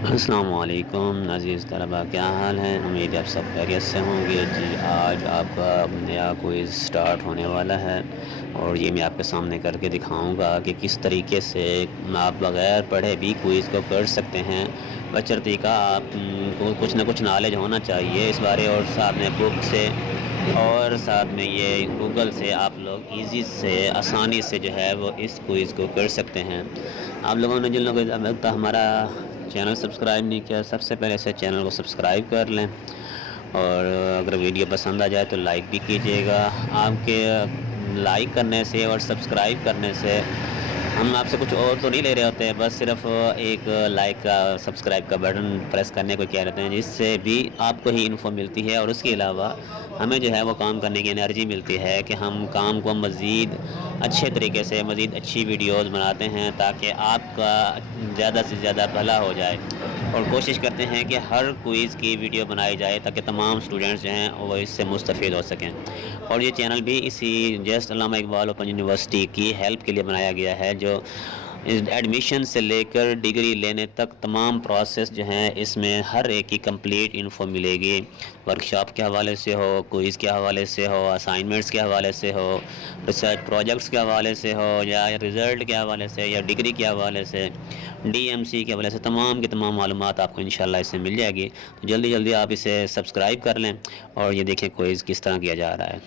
السلام علیکم عزیز طلباء، کیا حال ہے؟ امید آپ سب خیریت سے ہوں گے۔ جی آج آپ کا نیا کوئز سٹارٹ ہونے والا ہے اور یہ میں آپ کے سامنے کر کے دکھاؤں گا کہ کس طریقے سے آپ بغیر پڑھے بھی کوئز کو کر سکتے ہیں، بشرطیکہ کا آپ کو کچھ نہ کچھ نالج ہونا چاہیے اس بارے، اور ساتھ میں بک سے اور ساتھ میں یہ گوگل سے آپ لوگ ایزی سے آسانی سے جو ہے وہ اس کوئز کو کر سکتے ہیں۔ آپ لوگوں نے جن لوگوں ابھی تک ہمارا چینل سبسکرائب نہیں کیا، سب سے پہلے سے چینل کو سبسکرائب کر لیں، اور اگر ویڈیو پسند آ جائے تو لائک بھی کیجیے گا۔ آپ کے لائک کرنے سے اور سبسکرائب کرنے سے ہم آپ سے کچھ اور تو نہیں لے رہے ہوتے ہیں، بس صرف ایک لائک کا سبسکرائب کا بٹن پریس کرنے کو کہہ رہتے ہیں، جس سے بھی آپ کو ہی انفو ملتی ہے، اور اس کے علاوہ ہمیں جو ہے وہ کام کرنے کی انرجی ملتی ہے کہ ہم کام کو مزید اچھے طریقے سے، مزید اچھی ویڈیوز بناتے ہیں تاکہ آپ کا زیادہ سے زیادہ بھلا ہو جائے، اور کوشش کرتے ہیں کہ ہر کوئز کی ویڈیو بنائی جائے تاکہ تمام اسٹوڈنٹس جو ہیں وہ اس سے مستفید ہو سکیں۔ اور یہ چینل بھی اسی جسٹ علامہ اقبال اوپن یونیورسٹی کی ہیلپ کے لیے بنایا گیا ہے، جو ایڈمیشن سے لے کر ڈگری لینے تک تمام پروسیس جو ہیں اس میں ہر ایک کی کمپلیٹ انفو ملے گی، ورکشاپ کے حوالے سے ہو، کوئز کے حوالے سے ہو، اسائنمنٹس کے حوالے سے ہو، ریسرچ پروجیکٹس کے حوالے سے ہو، یا رزلٹ کے حوالے سے، یا ڈگری کے حوالے سے، ڈی ایم سی کے حوالے سے، تمام کی تمام معلومات آپ کو انشاءاللہ اس سے مل جائے گی۔ تو جلدی جلدی آپ اسے سبسکرائب کر لیں، اور یہ دیکھیں کوئز کس طرح کیا جا رہا ہے۔